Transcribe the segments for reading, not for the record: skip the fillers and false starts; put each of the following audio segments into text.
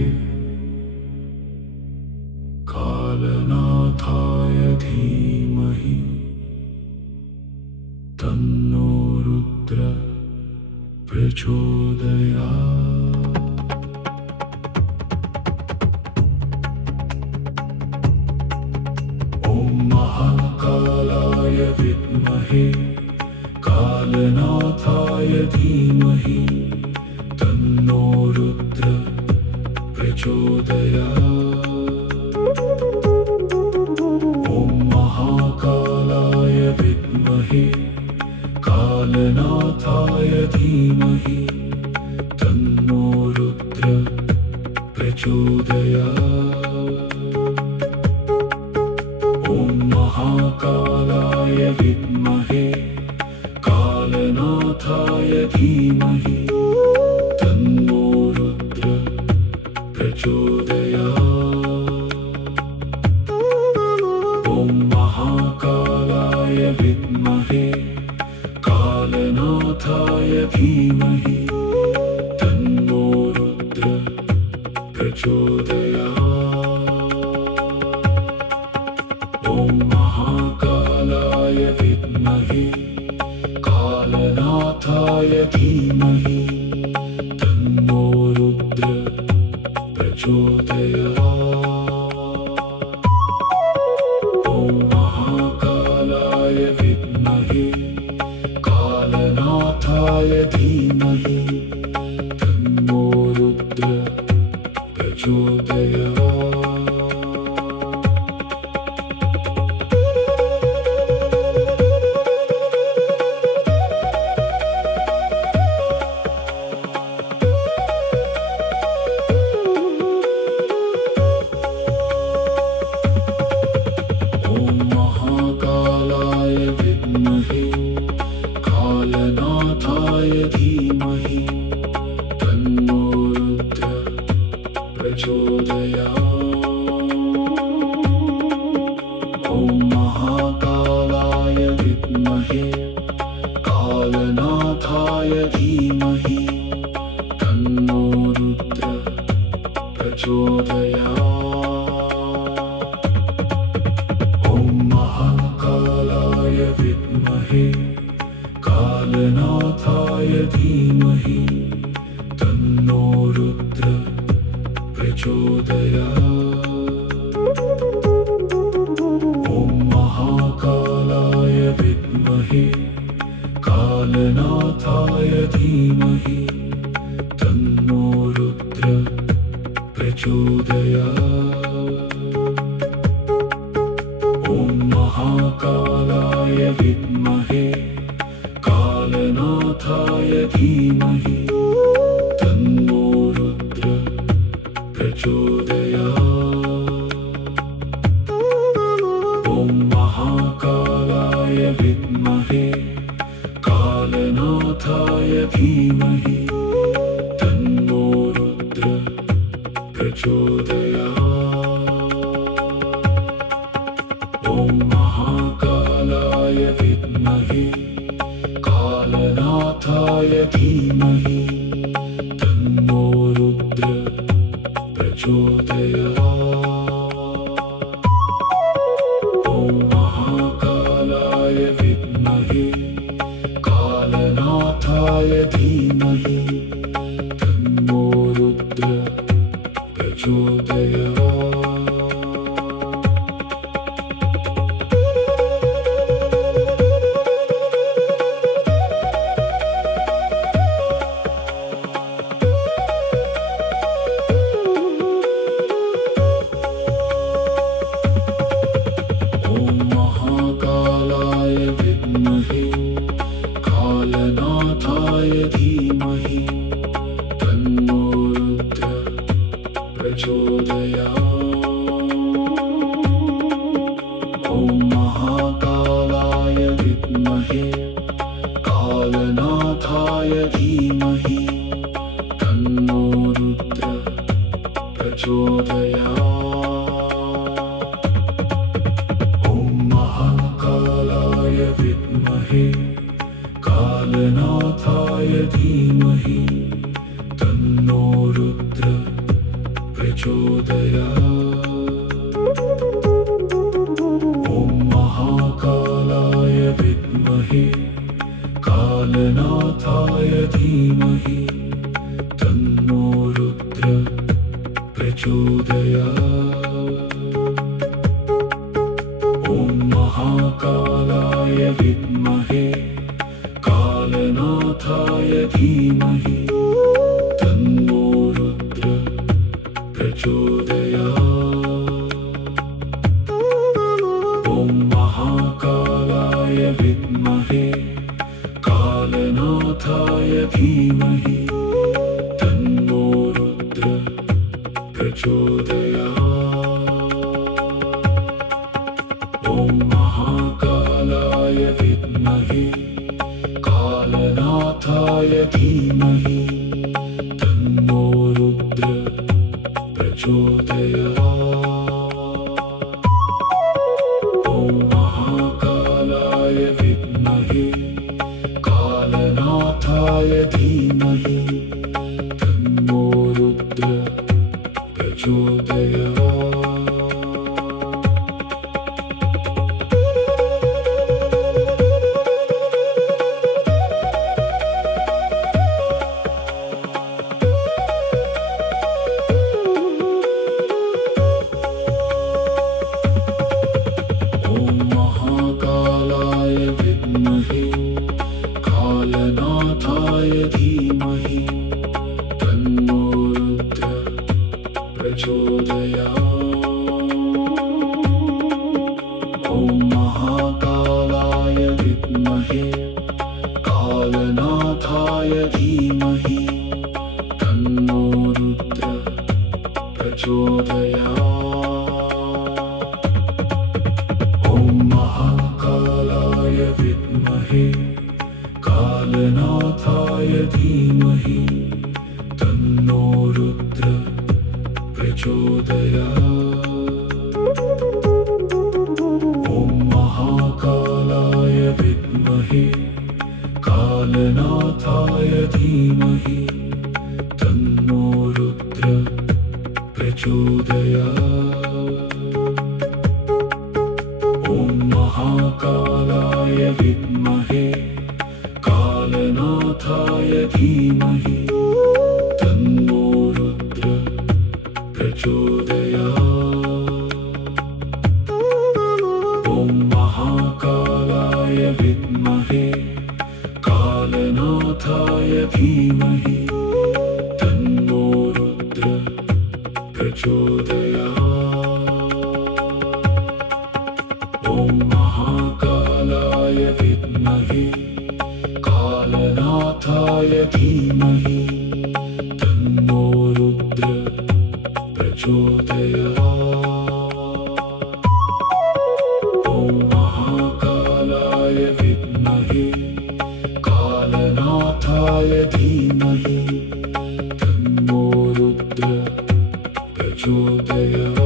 विद्महे कालनाथाय धीमहि तन्नो रुद्र प्रचोदयात्। ॐ महाकालाय विद्महे कालनाथाय धीमहि तन्नो रुद्र प्रचोदयात्। ॐ महाकालाय विद्महे कालनाथाय धीमहि तन्नो रुद्र प्रचोदयात्। ॐ महाकालाय विद्महे कालनाथाय धीमहि तन्नो रुद्र प्रचोदयात्। ॐ महाकालाय विद्महे कालनाथाय धीमहि तन्नो रुद्र प्रचोदयात्। ॐ महाकालाय विद्महे कालनाथाय धीमहि तन्नो रुद्र प्रचोदयात्। ॐ महाकालाय विद्महे कालनाथाय धीमहि तन्नो रुद्र प्रचोदयात्। ॐ महाकालाय विद्महे कालनाथाय धीमहि तन्नो रुद्र प्रचोदयात्। ॐ महाकालाय विद्महे कालनाथाय धीमहि तन्नो रुद्र प्रचोदयात्। ॐ महाकालाय विद्महे कालनाथाय धीमहि तन्नो रुद्र प्रचोदयात्। ॐ महाकालाय विद्महे कालनाथाय धीमहि तन्नो रुद्र प्रचोदयात्। ॐ महाकालाय विद्महे कालनाथाय धीमहि तन्नो रुद्र प्रचोदयात्। ॐ महाकालाय विद्महे कालनाथाय धीमहि तन्नो रुद्र प्रचोदयात्। ॐ महाकालाय विद्महे कालनाथाय धीमहि तन्नो रुद्र प्रचोदयात्। कालनाथाय धीमहि तन्नो रुद्र ॐ महाकालाय विद्महे कालनाथाय धीमहि तन्नो रुद्र प्रचोदयात्। ॐ महाकालाय विद्महे कालनाथाय धीमहि तन्नो रुद्र प्रचोदयात्। ॐ महाकालाय विद्महे कालनाथाय धीमहि तन्नो रुद्र प्रचोदयात्। ॐ महाकालाय विद्महे कालनाथाय धीमहि तन्नो रुद्र प्रचोदयात्। ॐ महाकालाय विद्महे कालनाथाय धीमहि तन्नो रुद्र प्रचोदयात्। ॐ महाकालाय विद्महे कालनाथाय धीमहि तन्नो रुद्र प्रचोदयात्। ॐ महाकालाय विद्महे कालनाथाय धीमहि तन्नो रुद्र प्रचोदयात्। ॐ महाकालाय विद्महे कालनाथाय धीमहि तन्नो रुद्र प्रचोदयात्। ॐ महाकालाय विद्महे कालनाथाय धीमहि तन्नो रुद्र प्रचोदयात्। ॐ महाकालाय विद्महे कालनाथाय धीमहि तन्नो रुद्र प्रचोदयात्। ॐ महाकालाय विद्महे कालनाथाय धीमहि तन्नो रुद्र प्रचोदयात्। ॐ महाकालाय विद्महे कालनाथाय धीमहि तन्नो रुद्र प्रचोदयात्। ॐ महाकालाय विद्महे कालनाथाय धीमहि तन्नो रुद्र प्रचोदयात्।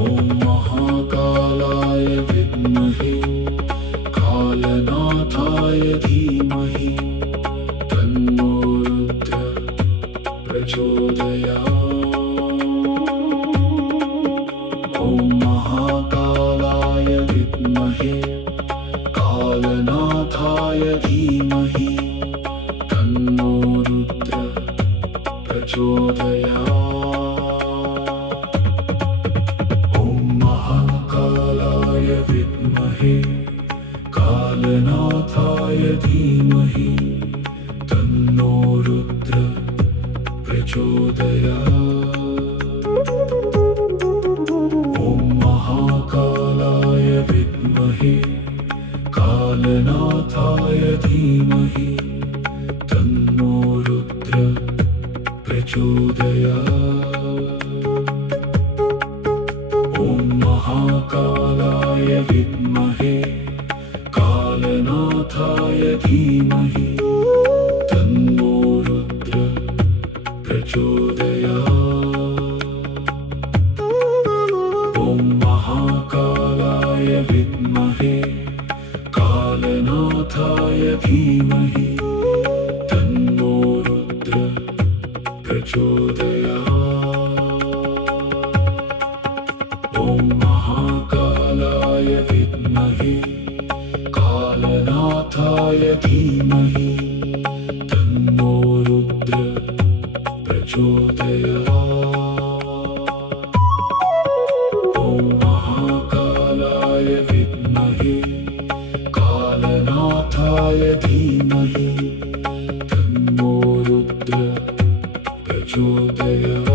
ॐ महाकालाय विद्महे कालनाथाय धीमहि तन्नो रुद्र प्रचोदयात्। ॐ महाकालाय विद्महे कालनाथाय धीमहि तन्नो रुद्र प्रचोदयात्। ॐ महाकालाय विद्महे कालनाथाय धीमहि तन्नो रुद्र प्रचोदयात्। ॐ महाकालाय विद्महे कालनाथाय धीमहि तन्नो रुद्र प्रचोदयात्। ॐ महाकालाय विद्महे कालनाथाय धीमहि तन्नो रुद्र प्रचोदयात्। प्रचोदयात्। ॐ महाकालाय विद्महे कालनाथाय धीमहि तन्नो रुद्र प्रचोदयात्। ॐ महाकालाय विद्महे कालनाथाय धीमहि तन्नो रुद्र प्रचोदयात्।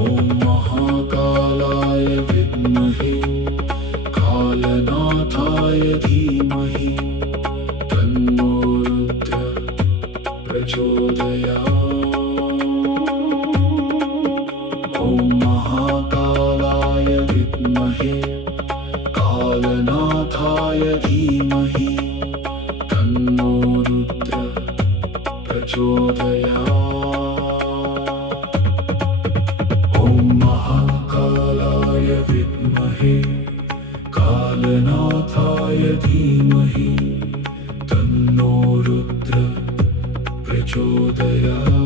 ॐ महाकालाय विद्महे कालनाथाय धीमहि तन्नो रुद्र प्रचोदयात्। ॐ महाकालाय विद्महे कालनाथाय धीमहि तन्नो रुद्र प्रचोदयात्। ॐ महाकालाय विद्महे कालनाथाय धीमहि तन्नो रुद्र प्रचोदयात्।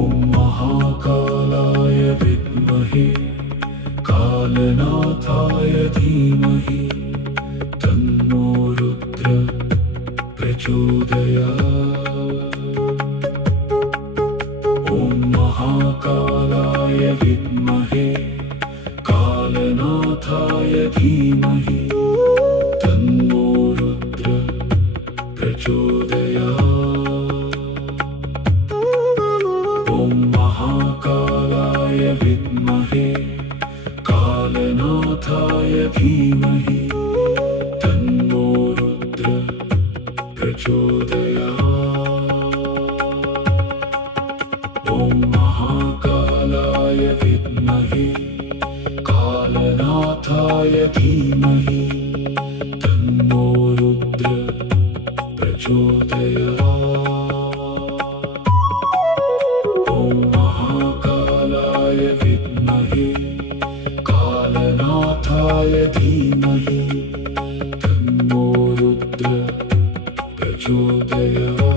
ॐ महाकालाय विद्महे कालनाथाय धीमहि तन्नो रुद्र प्रचोदयात्। ॐ महाकालाय विद्महे कालनाथाय धीमहि तन्नो रुद्र प्रचोदयात्। ॐ महाकालाय विद्महे कालनाथाय धीमहि तन्नो रुद्र प्रचोदयात्। ॐ महाकालाय विद्महे कालनाथाय धीमहि तन्नो रुद्र प्रचोदयात्।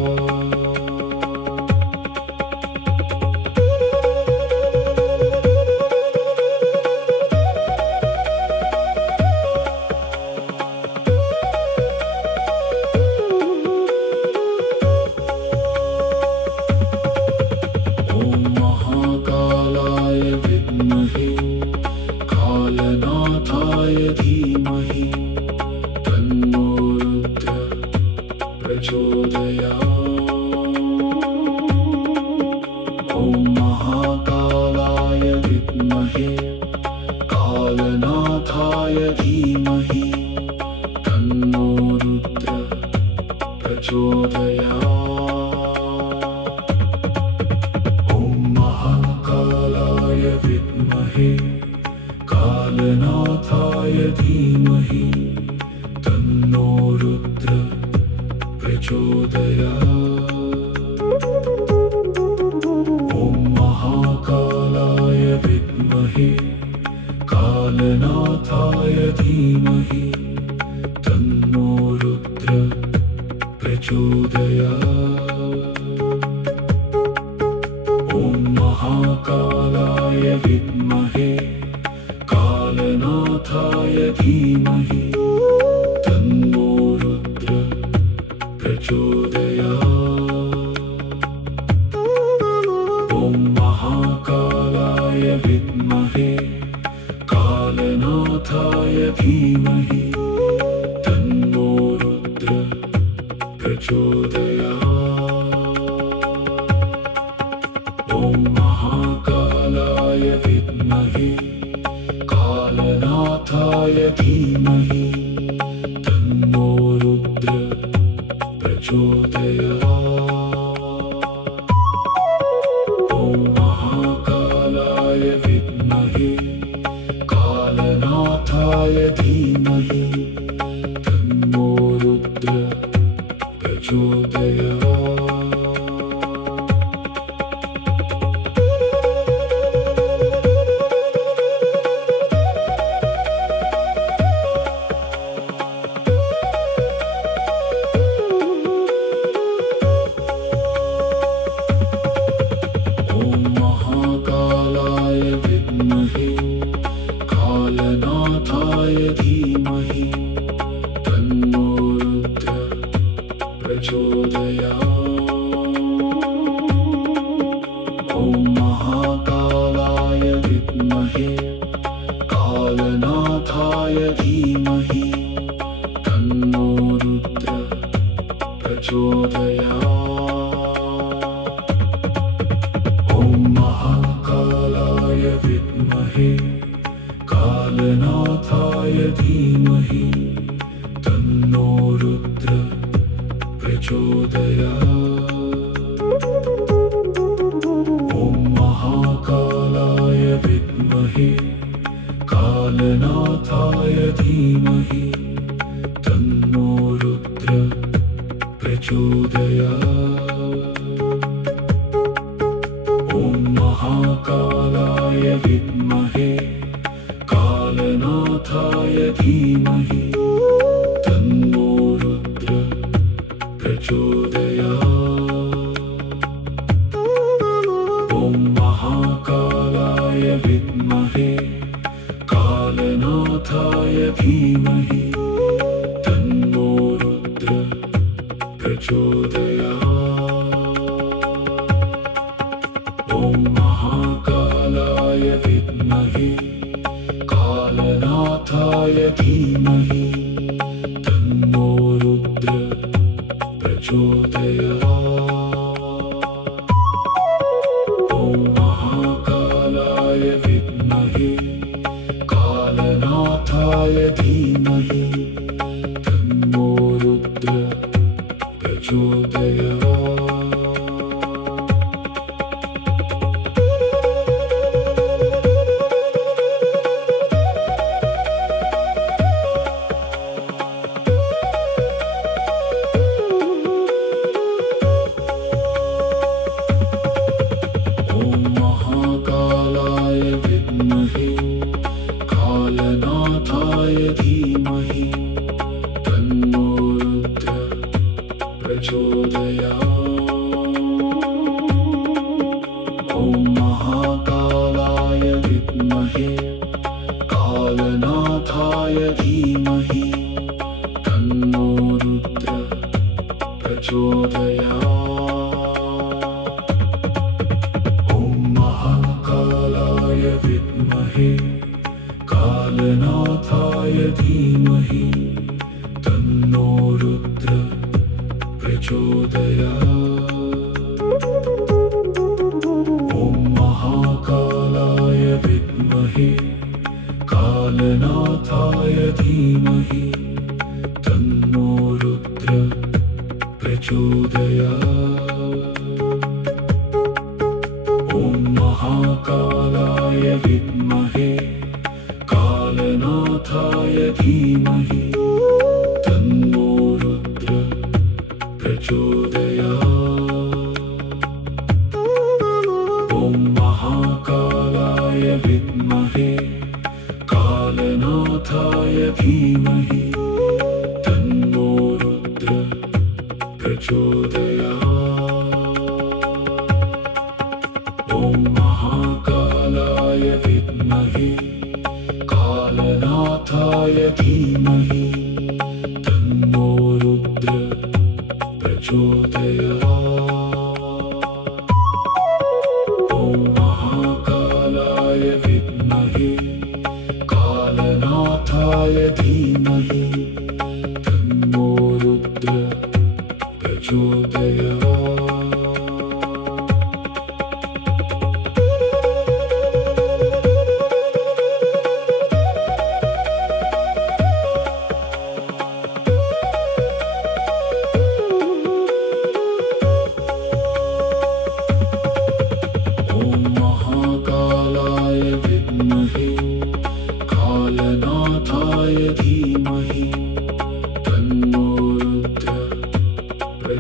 ॐ महाकालाय विद्महे कालनाथाय धीमहि तन्नो रुद्र प्रचोदयात्। ॐ महाकालाय विद्महे कालनाथाय धीमहि तन्नो रुद्र प्रचोदयात्। ॐ महाकालाय विद्महे कालनाथाय धीमहि तन्नो रुद्र प्रचोदयात्। ॐ महाकालाय विद्महे कालनाथाय धीमहि तन्नो रुद्र प्रचोदयात्। ॐ महाकालाय विद्महे कालनाथाय धीमहि तन्नो रुद्र प्रचोदयात्। ॐ महाकालाय विद्महे कालनाथाय धीमहि तन्नो रुद्र प्रचोदयात्। ॐ महाकालाय विद्महे कालनाथाय धीमहि तन्नो रुद्र प्रचोदयात्।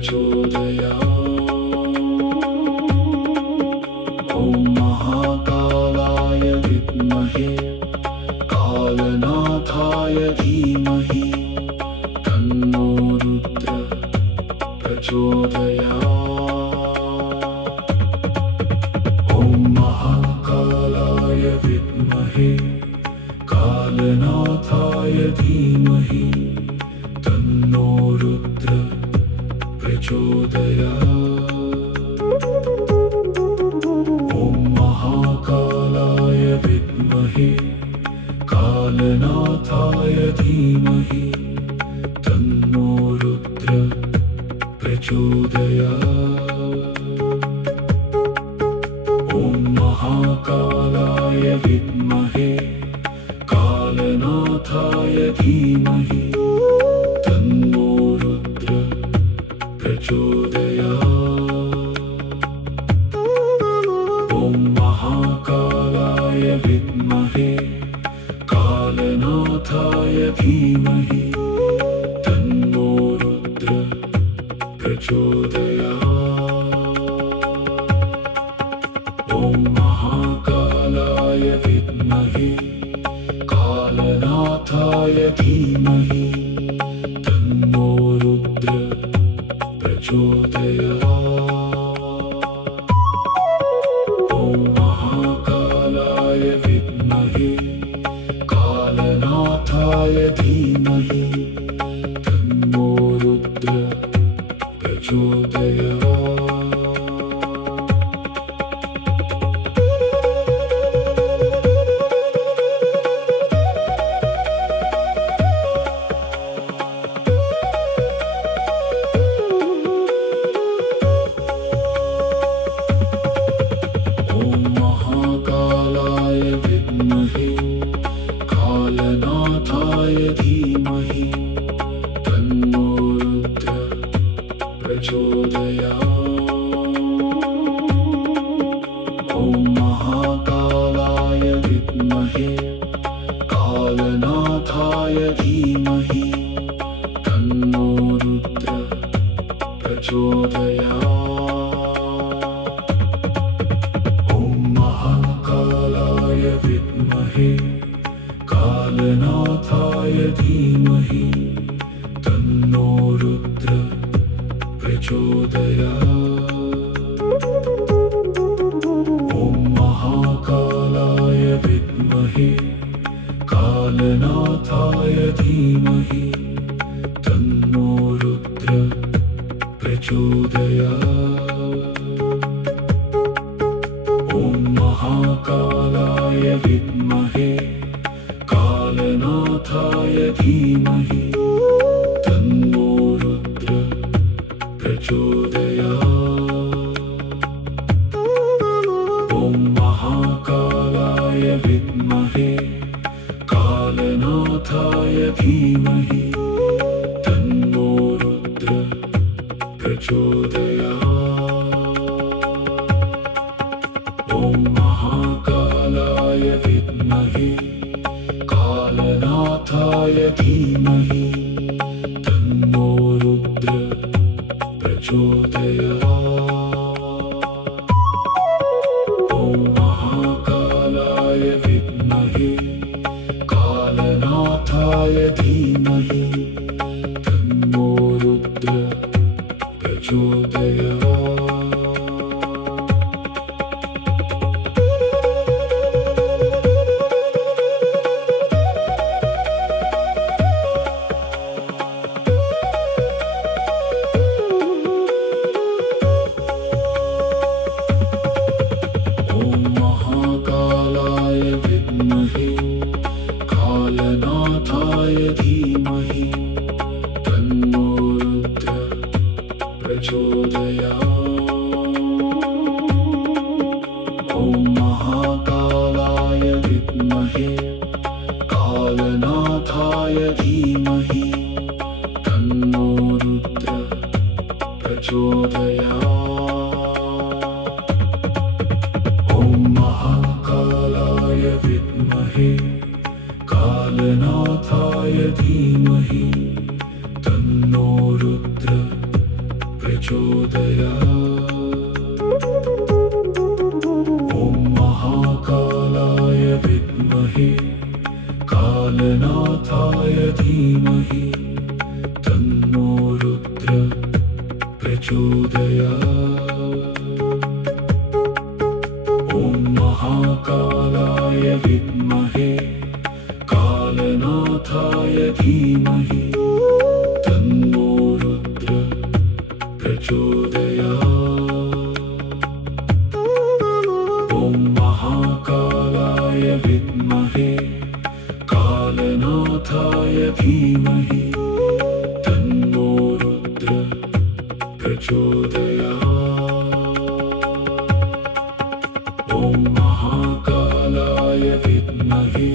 प्रचोदयात् ॐ महाकालाय विद्महे कालनाथाय धीमहि तन्नो रुद्र प्रचोदयात् ॐ महाकालाय विद्महे कालनाथाय धीमहि तन्नो रुद्र प्रचोदयात् ॐ महाकालाय विद्महे कालनाथाय धीमहि तन्नो रुद्र प्रचोदयात् ॐ महाकालाय विद्महे कालनाथाय धीमहि तन्नो रुद्र प्रचोदयात् ॐ महाकालाय विद्महे कालनाथाय धीमहि तन्नो रुद्र प्रचोदयात् ॐ महाकालाय विद्महे कालनाथाय धीमहि तन्नो रुद्र प्रचोदयात् ॐ महाकालाय विद्महे कालनाथाय धीमहि तन्नो रुद्र प्रचोदयात् ॐ महाकालाय विद्महे कालनाथाय धीमहि तन्नो रुद्र प्रचोदयात् ॐ महाकालाय विद्महे कालनाथाय धीमहि तन्नो रुद्र प्रचोदयात् ॐ महाकालाय विद्महे कालनाथाय धीमहि तन्नो रुद्र प्रचोदयात् ॐ महाकालाय विद्महे कालनाथाय धीमहि तन्नो रुद्र प्रचोदयात् ॐ महाकालाय विद्महे कालनाथाय धीमहि तन्नो रुद्र प्रचोदयात् ॐ महाकालाय विद्महे कालनाथाय धीमहि तन्नो रुद्र प्रचोदयात् ॐ महाकालाय विद्महे कालनाथाय धीमहि तन्नो रुद्र प्रचोदयात् ॐ महाकालाय विद्महे कालनाथाय धीमहि तन्नो रुद्र प्रचोदयात्। ॐ महाकालाय विद्महे कालनाथाय धीमहि तन्नो रुद्र प्रचोदयात्। ॐ महाकालाय विद्महे कालनाथाय धीमहि तन्नो रुद्र प्रचोदयात्। ॐ महाकालाय विद्महे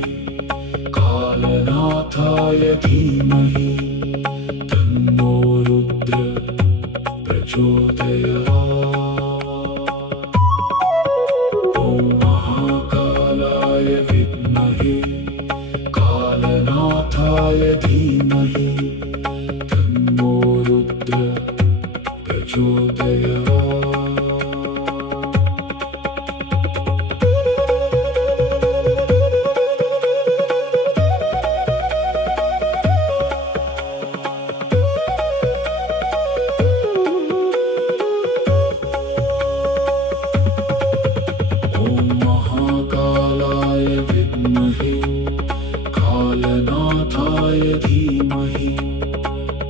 कालनाथाय धीमहि तन्नो रुद्र प्रचोदयात्। ॐ महाकालाय विद्महे कालनाथाय धीमहि तन्नो रुद्र प्रचोदयात्। ॐ महाकालाय विद्महे कालनाथाय धीमहि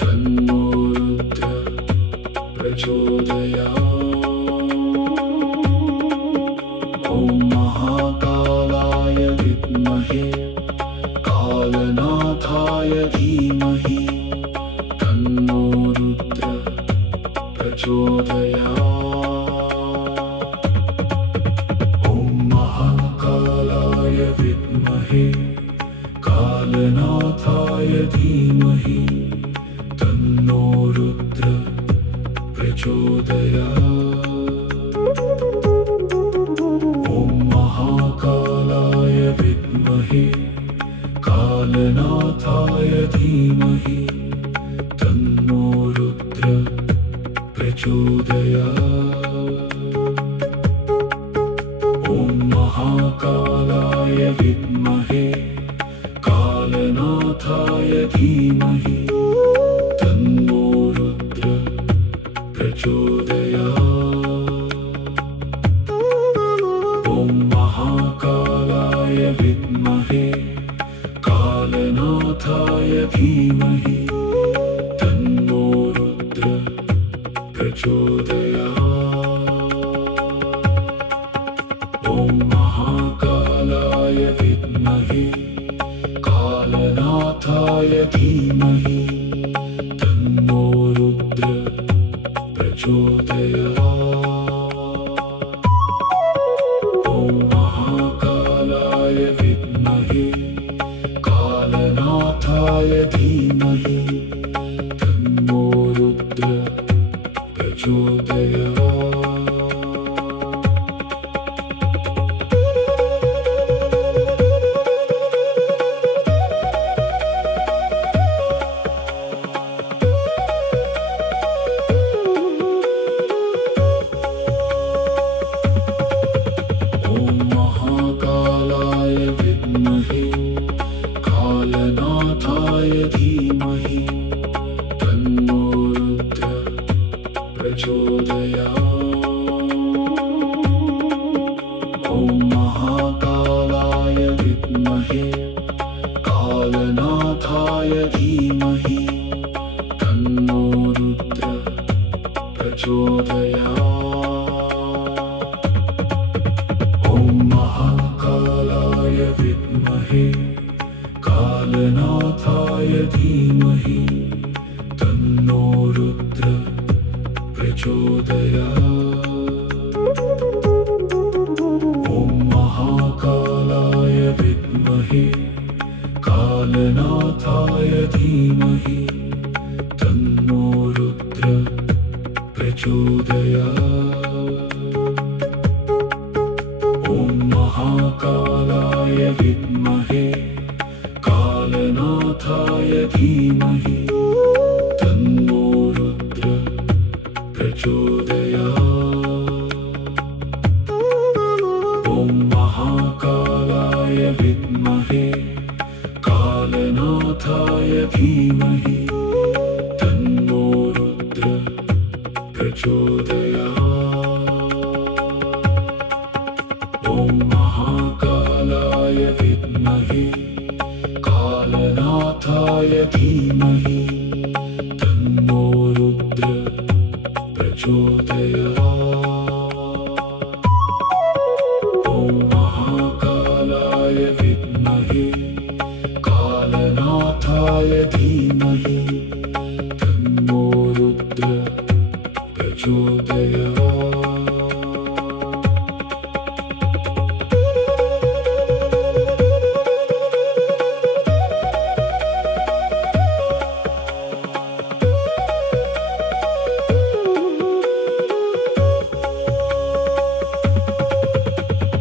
तन्नो रुद्र प्रचोदयात्। ॐ महाकालाय विद्महे कालनाथाय धीमहि तन्नो रुद्र प्रचोदयात्। ॐ महाकालाय विद्महे कालनाथाय धीमहि तन्नो रुद्र प्रचोदयात्। ॐ महाकालाय विद्महे कालनाथाय धीमहि तन्नो रुद्र प्रचोदयात्। ॐ महाकालाय विद्महे कालनाथाय धीमहि तन्नो रुद्र प्रचोदयात्। ॐ महाकालाय विद्महे कालनाथाय धीमहि तन्नो रुद्र प्रचोदयात्। ॐ महाकालाय विद्महे कालनाथाय धीमहि तन्नो रुद्र प्रचोदयात्। ॐ महाकालाय विद्महे कालनाथाय धीमहि तन्नो रुद्र प्रचोदयात्। ॐ महाकालाय विद्महे कालनाथाय धीमहि तन्नो रुद्र प्रचोदयात्। ॐ महाकालाय विद्महे कालनाथाय धीमहि तन्नो रुद्र प्रचोदयात्। ॐ महाकालाय विद्महे कालनाथाय धीमहि तन्नो रुद्र प्रचोदयात्। ॐ महाकालाय विद्महे कालनाथाय धीमहि तन्नो रुद्र प्रचोदयात्। ॐ महाकालाय विद्महे कालनाथाय धीमहि तन्नो रुद्र प्रचोदयात्। प्रचोदयात्। ॐ महाकालाय विद्महे कालनाथाय धीमहि तन्नो रुद्र प्रचोदयात्। ॐ महाकालाय विद्महे कालनाथाय धीमहि तन्नो रुद्र प्रचोदयात्।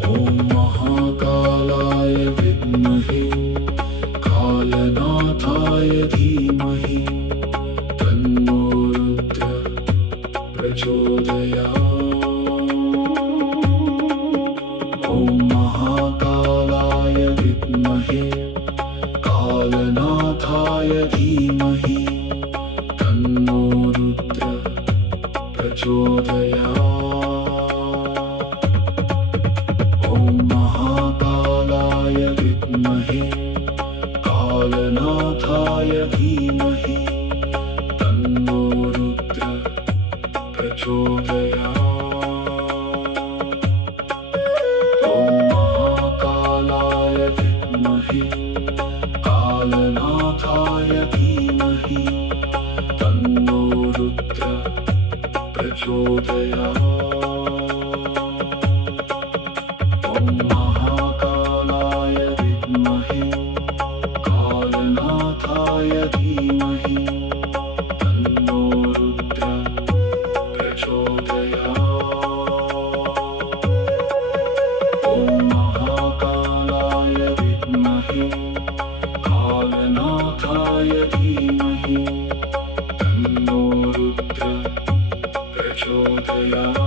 ॐ महाकालाय विद्महे कालनाथाय धीमहि तन्नो रुद्र प्रचोदयात्। ॐ महाकालाय विद्महे कालनाथाय धीमहि तन्नो रुद्र प्रचोदयात्। ॐ महाकालाय विद्महे कालनाथाय धीमहि तन्नो रुद्र प्रचोदयात्। ॐ महाकालाय विद्महे कालनाथाय धीमहि तन्नो रुद्र प्रचोदयात्। ॐ महाकालाय विद्महे कालनाथाय धीमहि तन्नो रुद्र प्रचोदयात्।